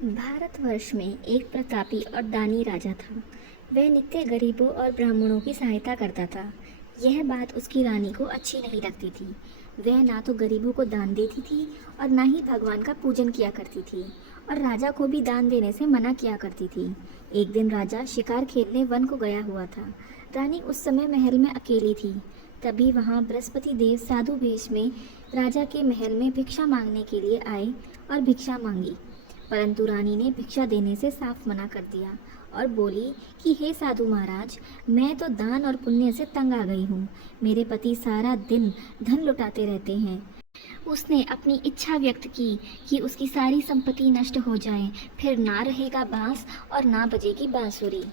भारतवर्ष में एक प्रतापी और दानी राजा था। वह नित्य गरीबों और ब्राह्मणों की सहायता करता था। यह बात उसकी रानी को अच्छी नहीं लगती थी। वह ना तो गरीबों को दान देती थी और ना ही भगवान का पूजन किया करती थी, और राजा को भी दान देने से मना किया करती थी। एक दिन राजा शिकार खेलने वन को गया हुआ था। रानी उस समय महल में अकेली थी। तभी वहाँ बृहस्पति देव साधु वेश में राजा के महल में भिक्षा मांगने के लिए आए और भिक्षा मांगी। परंतु रानी ने भिक्षा देने से साफ मना कर दिया और बोली कि हे साधु महाराज, मैं तो दान और पुण्य से तंग आ गई हूँ। मेरे पति सारा दिन धन लुटाते रहते हैं। उसने अपनी इच्छा व्यक्त की कि उसकी सारी संपत्ति नष्ट हो जाए, फिर ना रहेगा बांस और ना बजेगी बांसुरी।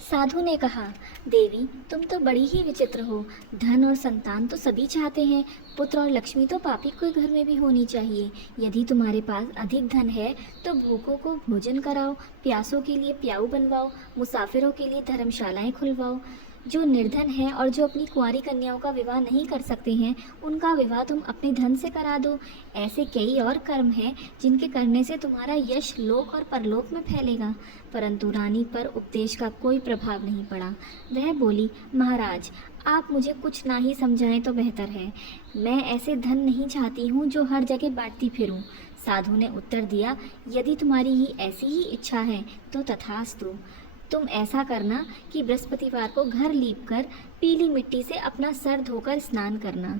साधु ने कहा, देवी तुम तो बड़ी ही विचित्र हो। धन और संतान तो सभी चाहते हैं, पुत्र और लक्ष्मी तो पापी के घर में भी होनी चाहिए। यदि तुम्हारे पास अधिक धन है तो भूखों को भोजन कराओ, प्यासों के लिए प्याऊ बनवाओ, मुसाफिरों के लिए धर्मशालाएं खुलवाओ। जो निर्धन हैं और जो अपनी कुंवारी कन्याओं का विवाह नहीं कर सकते हैं, उनका विवाह तुम अपने धन से करा दो। ऐसे कई और कर्म हैं जिनके करने से तुम्हारा यश लोक और परलोक में फैलेगा। परंतु रानी पर उपदेश का कोई प्रभाव नहीं पड़ा। वह बोली, महाराज आप मुझे कुछ ना ही समझाएं तो बेहतर है। मैं ऐसे धन नहीं चाहती हूँ जो हर जगह बांटती फिरूं। साधु ने उत्तर दिया, यदि तुम्हारी ही ऐसी ही इच्छा है तो तथास्तु। तुम ऐसा करना कि बृहस्पतिवार को घर लीपकर पीली मिट्टी से अपना सर धोकर स्नान करना,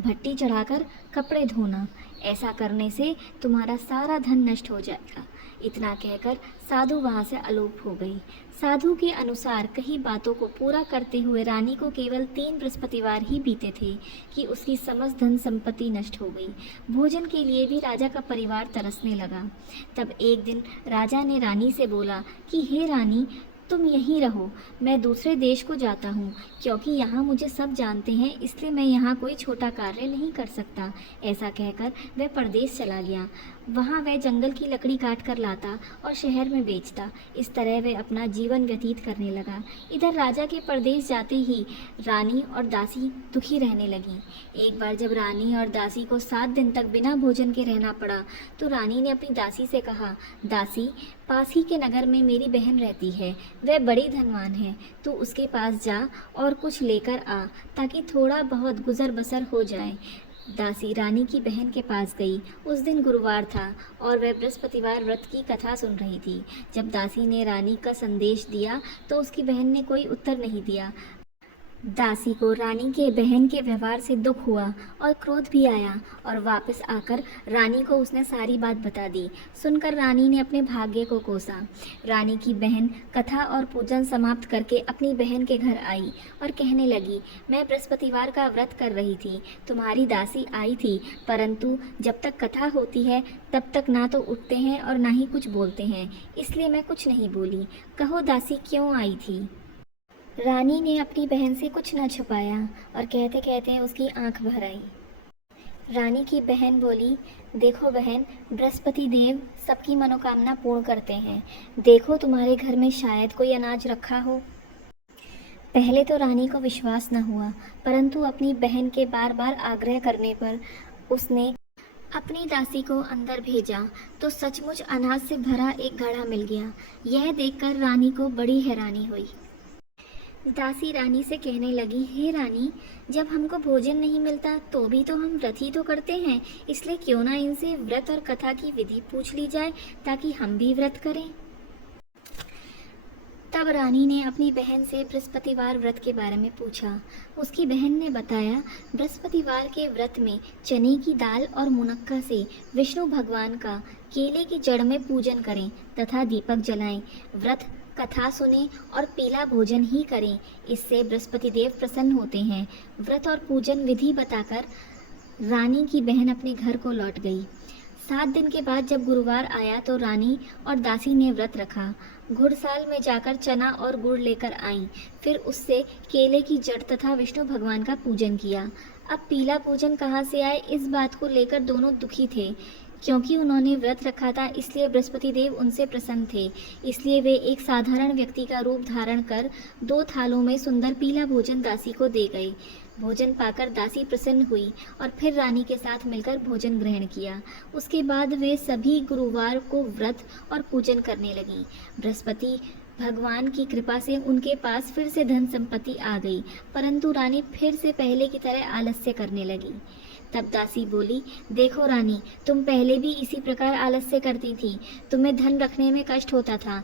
भट्टी चढ़ाकर कपड़े धोना। ऐसा करने से तुम्हारा सारा धन नष्ट हो जाएगा। इतना कहकर साधु वहाँ से अलोप हो गई। साधु के अनुसार कई बातों को पूरा करते हुए रानी को केवल 3 बृहस्पतिवार ही बीते थे कि उसकी समस्त धन संपत्ति नष्ट हो गई। भोजन के लिए भी राजा का परिवार तरसने लगा। तब एक दिन राजा ने रानी से बोला कि हे रानी, तुम यहीं रहो, मैं दूसरे देश को जाता हूँ, क्योंकि यहाँ मुझे सब जानते हैं, इसलिए मैं यहाँ कोई छोटा कार्य नहीं कर सकता। ऐसा कहकर वह परदेश चला गया। वहाँ वह जंगल की लकड़ी काट कर लाता और शहर में बेचता। इस तरह वह अपना जीवन व्यतीत करने लगा। इधर राजा के परदेश जाते ही रानी और दासी दुखी रहने लगी। एक बार जब रानी और दासी को 7 दिन तक बिना भोजन के रहना पड़ा तो रानी ने अपनी दासी से कहा, दासी पास ही के नगर में मेरी बहन रहती है, वह बड़ी धनवान है, तू उसके पास जा और कुछ लेकर आ ताकि थोड़ा बहुत गुजर बसर हो जाए। दासी रानी की बहन के पास गई। उस दिन गुरुवार था और वह बृहस्पतिवार व्रत की कथा सुन रही थी। जब दासी ने रानी का संदेश दिया तो उसकी बहन ने कोई उत्तर नहीं दिया। दासी को रानी के बहन के व्यवहार से दुख हुआ और क्रोध भी आया, और वापस आकर रानी को उसने सारी बात बता दी। सुनकर रानी ने अपने भाग्य को कोसा। रानी की बहन कथा और पूजन समाप्त करके अपनी बहन के घर आई और कहने लगी, मैं बृहस्पतिवार का व्रत कर रही थी, तुम्हारी दासी आई थी, परंतु जब तक कथा होती है तब तक ना तो उठते हैं और ना ही कुछ बोलते हैं, इसलिए मैं कुछ नहीं बोली। कहो दासी क्यों आई थी? रानी ने अपनी बहन से कुछ न छुपाया और कहते कहते उसकी आंख भर आई। रानी की बहन बोली, देखो बहन, बृहस्पति देव सबकी मनोकामना पूर्ण करते हैं। देखो तुम्हारे घर में शायद कोई अनाज रखा हो। पहले तो रानी को विश्वास न हुआ, परंतु अपनी बहन के बार बार आग्रह करने पर उसने अपनी दासी को अंदर भेजा तो सचमुच अनाज से भरा एक घड़ा मिल गया। यह देखकर रानी को बड़ी हैरानी हुई। दासी रानी से कहने लगी, हे रानी, जब हमको भोजन नहीं मिलता तो भी तो हम व्रत ही तो करते हैं, इसलिए क्यों ना इनसे व्रत और कथा की विधि पूछ ली जाए ताकि हम भी व्रत करें। तब रानी ने अपनी बहन से बृहस्पतिवार व्रत के बारे में पूछा। उसकी बहन ने बताया, बृहस्पतिवार के व्रत में चने की दाल और मुनक्का से विष्णु भगवान का केले की जड़ में पूजन करें तथा दीपक जलाएं, व्रत कथा सुने और पीला भोजन ही करें, इससे बृहस्पति देव प्रसन्न होते हैं। व्रत और पूजन विधि बताकर रानी की बहन अपने घर को लौट गई। 7 दिन के बाद जब गुरुवार आया तो रानी और दासी ने व्रत रखा। घुड़साल में जाकर चना और गुड़ लेकर आईं, फिर उससे केले की जड़ तथा विष्णु भगवान का पूजन किया। अब पीला भोजन कहाँ से आए, इस बात को लेकर दोनों दुखी थे क्योंकि उन्होंने व्रत रखा था, इसलिए बृहस्पति देव उनसे प्रसन्न थे। इसलिए वे एक साधारण व्यक्ति का रूप धारण कर 2 थालों में सुंदर पीला भोजन दासी को दे गए। भोजन पाकर दासी प्रसन्न हुई और फिर रानी के साथ मिलकर भोजन ग्रहण किया। उसके बाद वे सभी गुरुवार को व्रत और पूजन करने लगी। बृहस्पति भगवान की कृपा से उनके पास फिर से धन संपत्ति आ गई, परंतु रानी फिर से पहले की तरह आलस्य करने लगी। तब दासी बोली, देखो रानी, तुम पहले भी इसी प्रकार आलस्य करती थी, तुम्हें धन रखने में कष्ट होता था,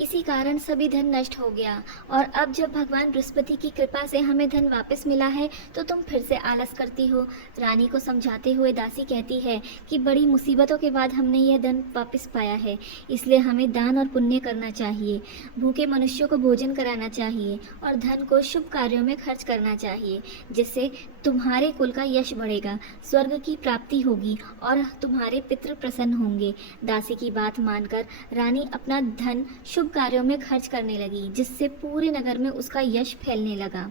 इसी कारण सभी धन नष्ट हो गया, और अब जब भगवान बृहस्पति की कृपा से हमें धन वापस मिला है तो तुम फिर से आलस करती हो। रानी को समझाते हुए दासी कहती है कि बड़ी मुसीबतों के बाद हमने यह धन वापस पाया है, इसलिए हमें दान और पुण्य करना चाहिए, भूखे मनुष्यों को भोजन कराना चाहिए और धन को शुभ कार्यों में खर्च करना चाहिए, जिससे तुम्हारे कुल का यश बढ़ेगा, स्वर्ग की प्राप्ति होगी और तुम्हारे पितृ प्रसन्न होंगे। दासी की बात मानकर रानी अपना धन शुभ कार्यों में खर्च करने लगी, जिससे पूरे नगर में उसका यश फैलने लगा।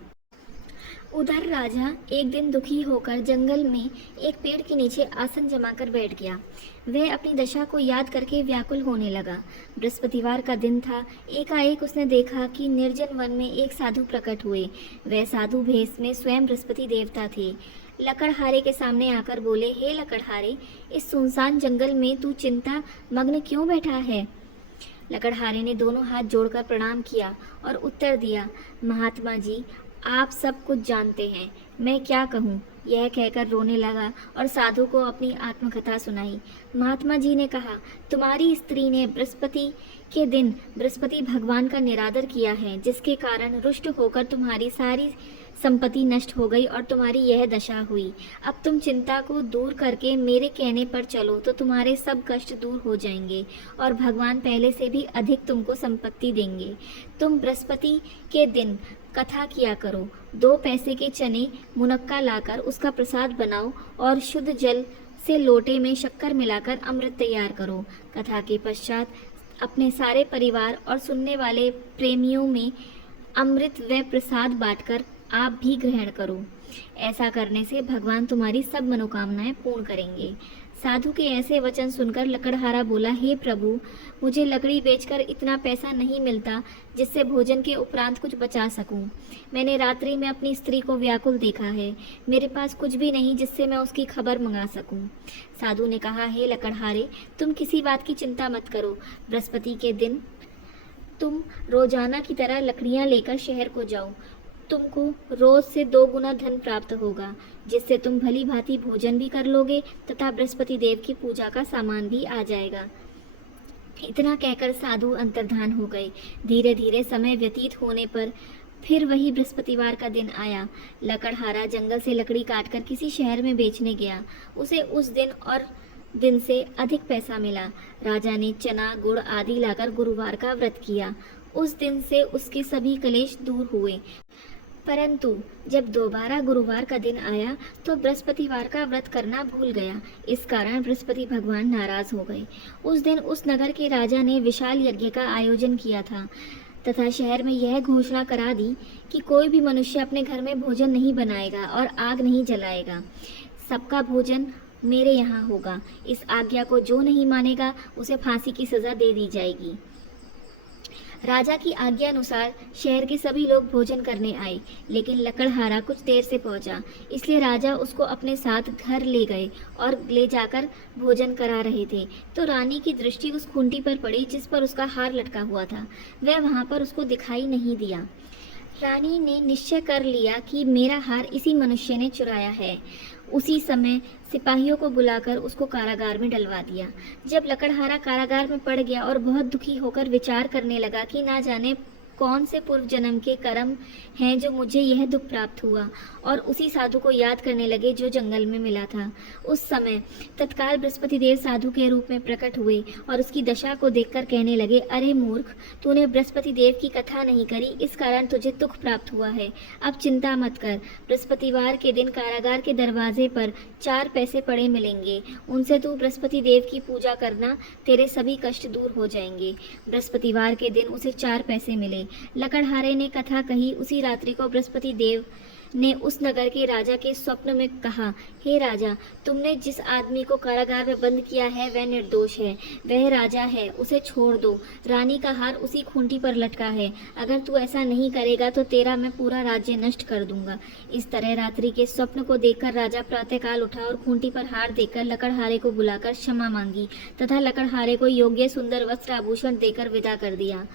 उधर राजा एक दिन दुखी होकर जंगल में एक पेड़ के नीचे आसन जमाकर बैठ गया। वह अपनी दशा को याद करके व्याकुल होने लगा। बृहस्पतिवार का दिन था। एकाएक उसने देखा कि निर्जन वन में एक साधु प्रकट हुए। वह साधु भेष में स्वयं बृहस्पति देवता थे। लकड़हारे के सामने आकर बोले, हे लकड़हारे, इस सुनसान जंगल में तू चिंता मग्न क्यों बैठा है? लकड़हारे ने दोनों हाथ जोड़कर प्रणाम किया और उत्तर दिया, महात्मा जी, आप सब कुछ जानते हैं, मैं क्या कहूँ। यह कहकर रोने लगा और साधु को अपनी आत्मकथा सुनाई। महात्मा जी ने कहा, तुम्हारी स्त्री ने बृहस्पति के दिन बृहस्पति भगवान का निरादर किया है, जिसके कारण रुष्ट होकर तुम्हारी सारी संपत्ति नष्ट हो गई और तुम्हारी यह दशा हुई। अब तुम चिंता को दूर करके मेरे कहने पर चलो तो तुम्हारे सब कष्ट दूर हो जाएंगे और भगवान पहले से भी अधिक तुमको संपत्ति देंगे। तुम बृहस्पति के दिन कथा किया करो, 2 पैसे के चने मुनक्का लाकर उसका प्रसाद बनाओ और शुद्ध जल से लोटे में शक्कर मिलाकर अमृत तैयार करो। कथा के पश्चात अपने सारे परिवार और सुनने वाले प्रेमियों में अमृत व प्रसाद बांटकर आप भी ग्रहण करो। ऐसा करने से भगवान तुम्हारी सब मनोकामनाएं पूर्ण करेंगे। साधु के ऐसे वचन सुनकर लकड़हारा बोला, हे प्रभु, मुझे लकड़ी बेचकर इतना पैसा नहीं मिलता जिससे भोजन के उपरांत कुछ बचा सकूं। मैंने रात्रि में अपनी स्त्री को व्याकुल देखा है, मेरे पास कुछ भी नहीं जिससे मैं उसकी खबर मंगा सकूं। साधु ने कहा, हे लकड़हारे, तुम किसी बात की चिंता मत करो। बृहस्पति के दिन तुम रोजाना की तरह लकड़ियां लेकर शहर को जाओ। तुमको रोज से 2 गुना धन प्राप्त होगा, जिससे तुम भली भांति भोजन भी कर लोगे तथा बृहस्पति देव की पूजा का सामान भी आ जाएगा। इतना कहकर साधु अंतर्धान हो गए। धीरे धीरे समय व्यतीत होने पर फिर वही बृहस्पतिवार का दिन आया। लकड़हारा जंगल से लकड़ी काटकर किसी शहर में बेचने गया। उसे उस दिन से अधिक पैसा मिला। राजा ने चना, गुड़ आदि लाकर गुरुवार का व्रत किया। उस दिन से उसके सभी कलेश दूर हुए। परंतु जब दोबारा गुरुवार का दिन आया तो बृहस्पतिवार का व्रत करना भूल गया। इस कारण बृहस्पति भगवान नाराज हो गए। उस दिन उस नगर के राजा ने विशाल यज्ञ का आयोजन किया था तथा शहर में यह घोषणा करा दी कि कोई भी मनुष्य अपने घर में भोजन नहीं बनाएगा और आग नहीं जलाएगा। सबका भोजन मेरे यहाँ होगा। इस आज्ञा को जो नहीं मानेगा उसे फांसी की सजा दे दी जाएगी। राजा की आज्ञा अनुसार शहर के सभी लोग भोजन करने आए, लेकिन लकड़हारा कुछ देर से पहुंचा, इसलिए राजा उसको अपने साथ घर ले गए और ले जाकर भोजन करा रहे थे तो रानी की दृष्टि उस खूंटी पर पड़ी जिस पर उसका हार लटका हुआ था। वह वहां पर उसको दिखाई नहीं दिया। रानी ने निश्चय कर लिया कि मेरा हार इसी मनुष्य ने चुराया है। उसी समय सिपाहियों को बुलाकर उसको कारागार में डलवा दिया। जब लकड़हारा कारागार में पड़ गया और बहुत दुखी होकर विचार करने लगा कि ना जाने कौन से पूर्व जन्म के कर्म हैं जो मुझे यह दुख प्राप्त हुआ, और उसी साधु को याद करने लगे जो जंगल में मिला था। उस समय तत्काल बृहस्पति देव साधु के रूप में प्रकट हुए और उसकी दशा को देखकर कहने लगे, अरे मूर्ख, तूने बृहस्पति देव की कथा नहीं करी, इस कारण तुझे दुख प्राप्त हुआ है। अब चिंता मत कर, बृहस्पतिवार के दिन कारागार के दरवाजे पर 4 पैसे पड़े मिलेंगे, उनसे तू बृहस्पति देव की पूजा करना, तेरे सभी कष्ट दूर हो जाएंगे। बृहस्पतिवार के दिन उसे 4 पैसे मिले। लकड़हारे ने कथा कही। उसी रात्रि को बृहस्पति देव ने उस नगर के राजा के स्वप्न में कहा, हे राजा, तुमने जिस आदमी को कारागार में बंद किया है वह निर्दोष है, वह राजा है, उसे छोड़ दो। रानी का हार उसी खूंटी पर लटका है, अगर तू ऐसा नहीं करेगा तो तेरा मैं पूरा राज्य नष्ट कर दूंगा। इस तरह रात्रि के स्वप्न को देखकर राजा प्रातःकाल उठा और खूंटी पर हार देकर लकड़हारे को बुलाकर क्षमा मांगी तथा लकड़हारे को योग्य सुंदर वस्त्र आभूषण देकर विदा कर दिया।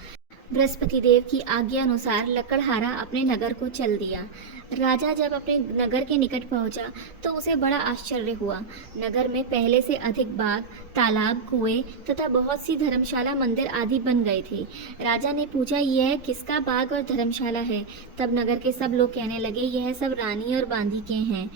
बृहस्पति देव की आज्ञा अनुसार लकड़हारा अपने नगर को चल दिया। राजा जब अपने नगर के निकट पहुंचा तो उसे बड़ा आश्चर्य हुआ। नगर में पहले से अधिक बाग, तालाब, कुएं तथा बहुत सी धर्मशाला, मंदिर आदि बन गए थे। राजा ने पूछा, यह किसका बाग और धर्मशाला है? तब नगर के सब लोग कहने लगे, यह सब रानी और बांदी के हैं।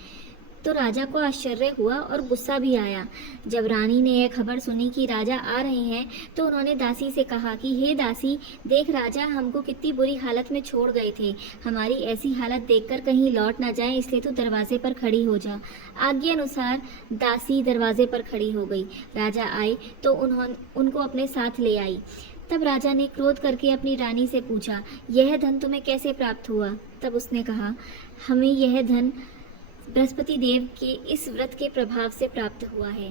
तो राजा को आश्चर्य हुआ और गुस्सा भी आया। जब रानी ने यह खबर सुनी कि राजा आ रहे हैं तो उन्होंने दासी से कहा कि हे दासी, देख राजा हमको कितनी बुरी हालत में छोड़ गए थे, हमारी ऐसी हालत देखकर कहीं लौट ना जाए, इसलिए तू दरवाजे पर खड़ी हो जा। आज्ञा अनुसार दासी दरवाजे पर खड़ी हो गई। राजा आए तो उनको अपने साथ ले आई। तब राजा ने क्रोध करके अपनी रानी से पूछा, यह धन तुम्हें कैसे प्राप्त हुआ? तब उसने कहा, हमें यह धन बृहस्पति देव के इस व्रत के प्रभाव से प्राप्त हुआ है।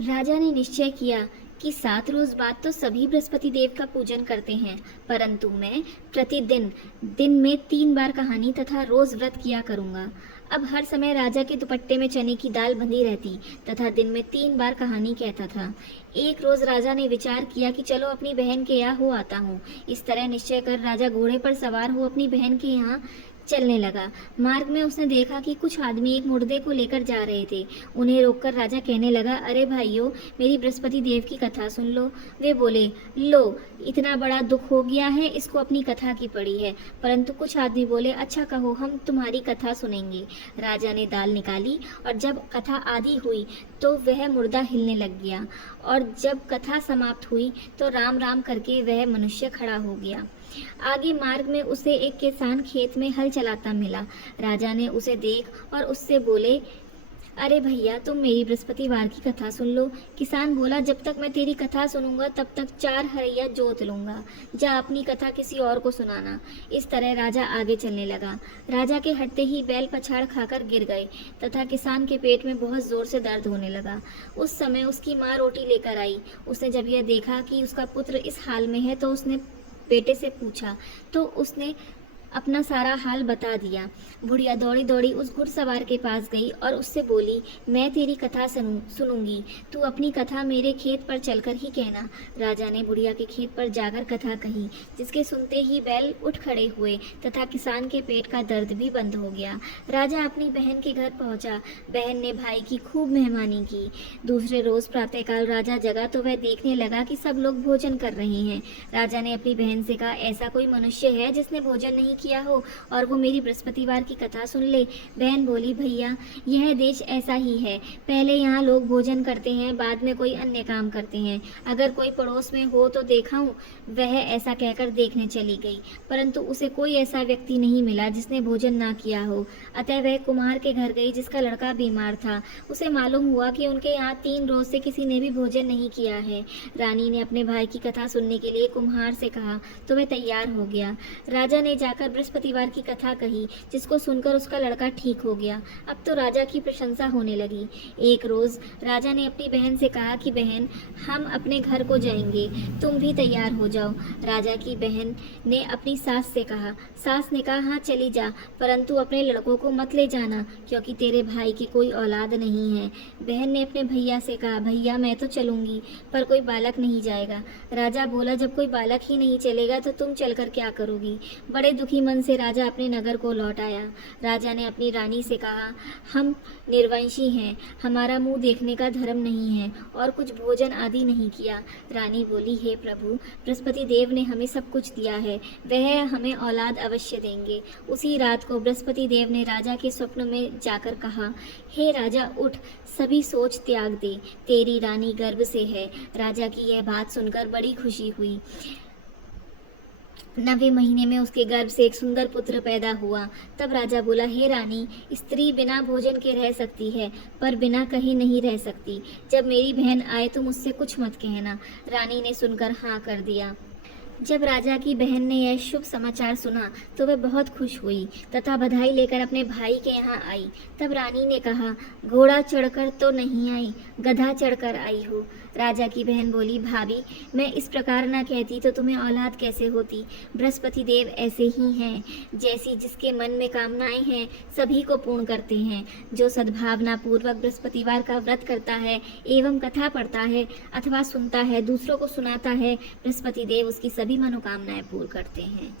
राजा ने निश्चय किया कि 7 रोज बाद तो सभी बृहस्पति देव का पूजन करते हैं, परंतु मैं प्रतिदिन दिन में 3 बार कहानी तथा रोज व्रत किया करूंगा। अब हर समय राजा के दुपट्टे में चने की दाल बंधी रहती तथा दिन में 3 बार कहानी कहता था। एक रोज राजा ने विचार किया कि चलो अपनी बहन के यहाँ हो आता हूँ। इस तरह निश्चय कर राजा घोड़े पर सवार हो अपनी बहन के यहाँ चलने लगा। मार्ग में उसने देखा कि कुछ आदमी एक मुर्दे को लेकर जा रहे थे। उन्हें रोककर राजा कहने लगा, अरे भाइयों, मेरी बृहस्पति देव की कथा सुन लो। वे बोले, लो, इतना बड़ा दुख हो गया है, इसको अपनी कथा की पड़ी है। परंतु कुछ आदमी बोले, अच्छा कहो, हम तुम्हारी कथा सुनेंगे। राजा ने दाल निकाली और जब कथा आधी हुई तो वह मुर्दा हिलने लग गया, और जब कथा समाप्त हुई तो राम राम करके वह मनुष्य खड़ा हो गया। आगे मार्ग में उसे एक किसान खेत में हल चलाता मिला। राजा ने उसे देख और उससे बोले, अरे भैया, तुम मेरी बृहस्पतिवार की कथा सुन लो। किसान बोला, जब तक मैं तेरी कथा सुनूंगा तब तक 4 हरैया जोत लूंगा, जा अपनी कथा किसी और को सुनाना। इस तरह राजा आगे चलने लगा। राजा के हटते ही बैल पछाड़ खाकर गिर गए तथा किसान के पेट में बहुत जोर से दर्द होने लगा। उस समय उसकी माँ रोटी लेकर आई। उसने जब यह देखा कि उसका पुत्र इस हाल में है तो उसने बेटे से पूछा, तो उसने अपना सारा हाल बता दिया। बुढ़िया दौड़ी दौड़ी उस घुड़सवार के पास गई और उससे बोली, मैं तेरी कथा सुनूंगी, तू अपनी कथा मेरे खेत पर चलकर ही कहना। राजा ने बुढ़िया के खेत पर जाकर कथा कही, जिसके सुनते ही बैल उठ खड़े हुए तथा किसान के पेट का दर्द भी बंद हो गया। राजा अपनी बहन के घर पहुंचा। बहन ने भाई की खूब मेहमानी की। दूसरे रोज प्रातःकाल राजा जगा तो वह देखने लगा कि सब लोग भोजन कर रहे हैं। राजा ने अपनी बहन से कहा, ऐसा कोई मनुष्य है जिसने भोजन नहीं किया हो और वो मेरी बृहस्पतिवार की कथा सुन ले? बहन बोली, भैया, यह देश ऐसा ही है, पहले यहाँ लोग भोजन करते हैं, बाद में कोई अन्य काम करते हैं। अगर कोई पड़ोस में हो तो देखा हूँ। वह ऐसा कहकर देखने चली गई, परंतु उसे कोई ऐसा व्यक्ति नहीं मिला जिसने भोजन ना किया हो। अतः वह कुम्हार के घर गई जिसका लड़का बीमार था। उसे मालूम हुआ कि उनके यहाँ 3 रोज से किसी ने भी भोजन नहीं किया है। रानी ने अपने भाई की कथा सुनने के लिए कुम्हार से कहा तो वह तैयार हो गया। राजा ने जाकर बृहस्पतिवार की कथा कही, जिसको सुनकर उसका लड़का ठीक हो गया। अब तो राजा की प्रशंसा होने लगी। एक रोज राजा ने अपनी बहन से कहा कि बहन, हम अपने घर को जाएंगे, तुम भी तैयार हो जाओ। राजा की बहन ने अपनी सास से कहा। सास ने कहा, हाँ चली जा, परंतु अपने लड़कों को मत ले जाना, क्योंकि तेरे भाई की कोई औलाद नहीं है। बहन ने अपने भैया से कहा, भैया मैं तो चलूंगी, पर कोई बालक नहीं जाएगा। राजा बोला, जब कोई बालक ही नहीं चलेगा तो तुम चलकर क्या करोगी? बड़े दुखी मन से राजा अपने नगर को लौट आया। राजा ने अपनी रानी से कहा, हम निर्वंशी हैं, हमारा मुंह देखने का धर्म नहीं है और कुछ भोजन आदि नहीं किया। रानी बोली, हे प्रभु, बृहस्पति देव ने हमें सब कुछ दिया है, वह हमें औलाद अवश्य देंगे। उसी रात को बृहस्पति देव ने राजा के स्वप्न में जाकर कहा, हे राजा, उठ, सभी सोच त्याग दे, तेरी रानी गर्भ से है। राजा की यह बात सुनकर बड़ी खुशी हुई। 9वें महीने में उसके गर्भ से एक सुंदर पुत्र पैदा हुआ। तब राजा बोला, हे रानी, स्त्री बिना भोजन के रह सकती है, पर बिना कहीं नहीं रह सकती। जब मेरी बहन आए तो मुझसे कुछ मत कहना। रानी ने सुनकर हाँ कर दिया। जब राजा की बहन ने यह शुभ समाचार सुना तो वह बहुत खुश हुई तथा बधाई लेकर अपने भाई के यहाँ आई। तब रानी ने कहा, घोड़ा चढ़कर तो नहीं आई, गधा चढ़कर आई हो। राजा की बहन बोली, भाभी, मैं इस प्रकार न कहती तो तुम्हें औलाद कैसे होती। बृहस्पति देव ऐसे ही हैं, जैसी जिसके मन में कामनाएं हैं सभी को पूर्ण करते हैं। जो सद्भावना पूर्वक बृहस्पतिवार का व्रत करता है एवं कथा पढ़ता है अथवा सुनता है, दूसरों को सुनाता है, बृहस्पति देव उसकी सभी मनोकामनाएं पूर्ण करते हैं।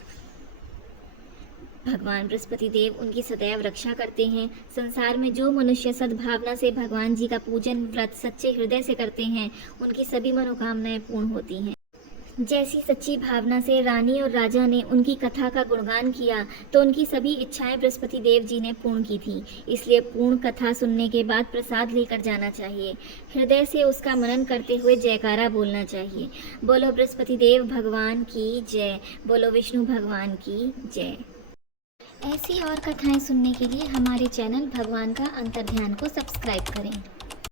भगवान बृहस्पति देव उनकी सदैव रक्षा करते हैं। संसार में जो मनुष्य सद्भावना से भगवान जी का पूजन व्रत सच्चे हृदय से करते हैं उनकी सभी मनोकामनाएं पूर्ण होती हैं। जैसी सच्ची भावना से रानी और राजा ने उनकी कथा का गुणगान किया तो उनकी सभी इच्छाएं बृहस्पति देव जी ने पूर्ण की थी। इसलिए पूर्ण कथा सुनने के बाद प्रसाद लेकर जाना चाहिए। हृदय से उसका मनन करते हुए जयकारा बोलना चाहिए। बोलो बृहस्पति देव भगवान की जय, बोलो विष्णु भगवान की जय। ऐसी और कथाएं सुनने के लिए हमारे चैनल भगवान का अंतर्ध्यान को सब्सक्राइब करें।